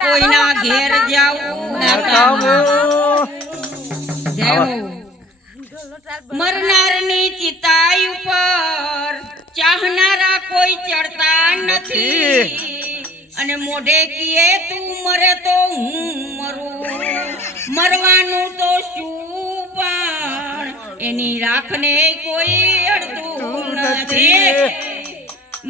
કોઈના ઘેર જાવું મરનારની ચિતાઈ ઉપર ચાહનારા કોઈ ચડતા નથી અને મોઢે કીએ તું મરે તો હું મરું મરવાનું તો શું પણ એની રાખને કોઈ અડતું નથી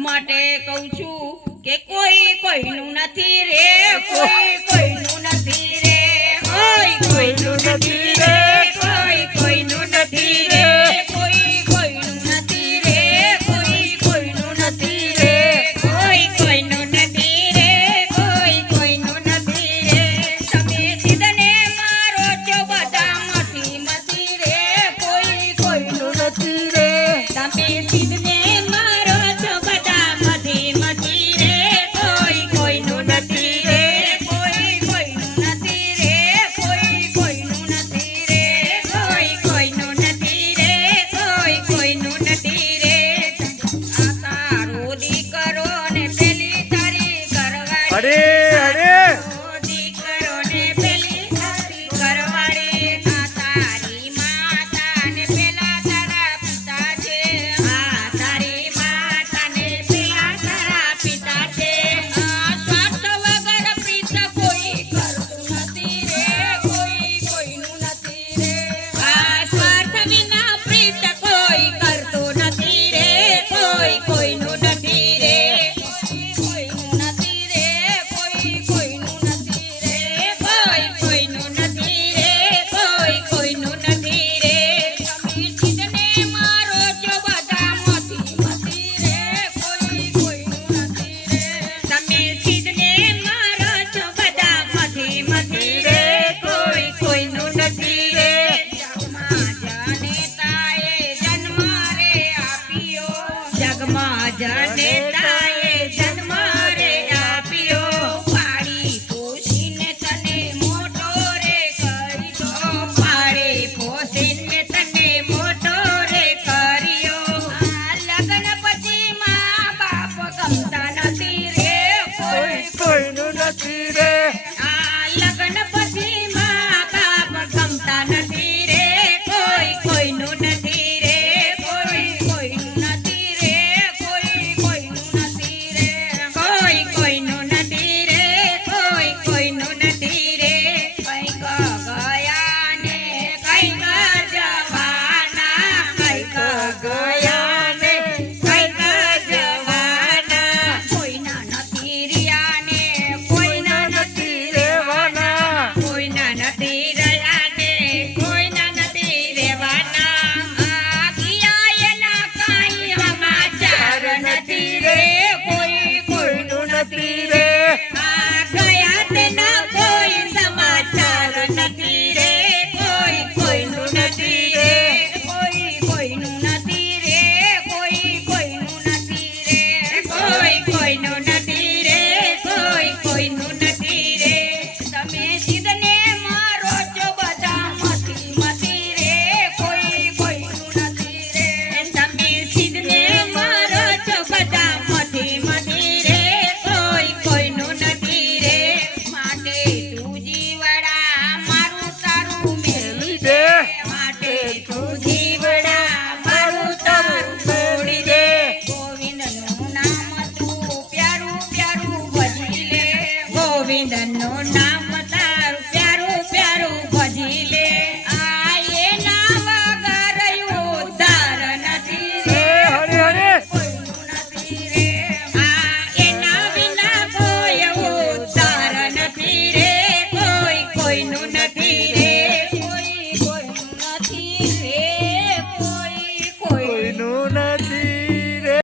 માટે કહું છું કે કોઈ કોઈનું નથી રે કોઈ કોઈનું નથી રે કોઈ કોઈનું નથી રે કોઈ કોઈનું નથી રે કોઈ કોઈનું નથી રે કોઈ કોઈનું નથી રે કોઈ કોઈનું નથી રે કોઈ કોઈનું નથી રે તમે સિદ્ધને મારો છો બધામાંથી મથી રે કોઈ કોઈનું નથી રે તમે સિદ્ધને મારો છો બધામાંથી મથી રે કોઈ કોઈનું નથી રે કોઈ કોઈનું નથી રે કોઈ કોઈનું નથી રે કોઈ કોઈનું નથી રે કોઈ કોઈનું નથી રે આ તારો દીકરો ને પેલી તારી ઘરવાળી દીકરો ને પેલી તારી ઘરવાળી આ તારી માતા ને પેલા તારા પિતા છે આ તારી માતા ને પેલા તારા પિતા છે આ સ્વાર્થ વગર પ્રીત કોઈ કરતું નથી રે કોઈ કોઈનું નથી રે આ સ્વાર્થ વિના પ્રીત કોઈ કરતું નથી રે કોઈ કોઈનું નથી રે કોઈ કોઈનું નથી રે કોઈ કોઈનું નથી રે કોઈ કોઈનું નથી રે કોઈ કોઈનું નથી રે તમે સિદ્ધને મારો છો બધામાંથી મથી રે કોઈ કોઈનું નથી રે તમે સિદ્ધને મારો છો બધામાંથી મથી રે કોઈ કોઈનું નથી રે જગમાં જનેતાએ જન્મ રે આપ્યો જગમાં જનેતાએ જન્મ રે આપ્યો પાડી પોષીને તને મોટો રે કર્યો પાડી પોષીને તને મોટો રે કર્યો આ લગ્ન પછી મા બાપ ગમતા નથી રે કોઈ કોઈનું નથી રે આ લગ્ન પછી મા બાપ ગમતા નથી રે કોઈ કોઈનું નથી રે કોઈ કોઈનું નથી રે કોઈ કોઈનું નથી રે કોઈ કોઈનું નથી રે કોઈ કોઈનું નથી રે કઈક ગયા ને કઈક જવાના કઈક ગયા ને કઈક જવાના કોઈના નથી રહ્યા ને કોઈના નથી રેવાના કોઈના નથી રહ્યા ને કોઈના નથી રહેવાના આ ગયા એના કાંઈ સમાચાર નથી રે કોઈ કોઈનું નથી રે આ ગયા તેના કોઈ સમાચાર નથી રે કોઈ કોઈનું નથી રે કોઈ કોઈનું નથી રે કોઈ કોઈનું નથી રે કોઈ કોઈનું નથી રે કોઈ કોઈનું નથી રે તમે સિદ્ધને મારો છો બધામાંથી મથી રે કોઈ કોઈનું નથી રે તમે સિદ્ધને મારો છો બધામાંથી મથી રે કોઈ કોઈનું નથી રે માટે તું જીવડા મારું તારું મેલી દે માટે તું જીવડા મારું તારું છોડી દે ગોવિંદનું નામ તું પ્યારું પ્યારું ભજી લે ગોવિંદનું નામ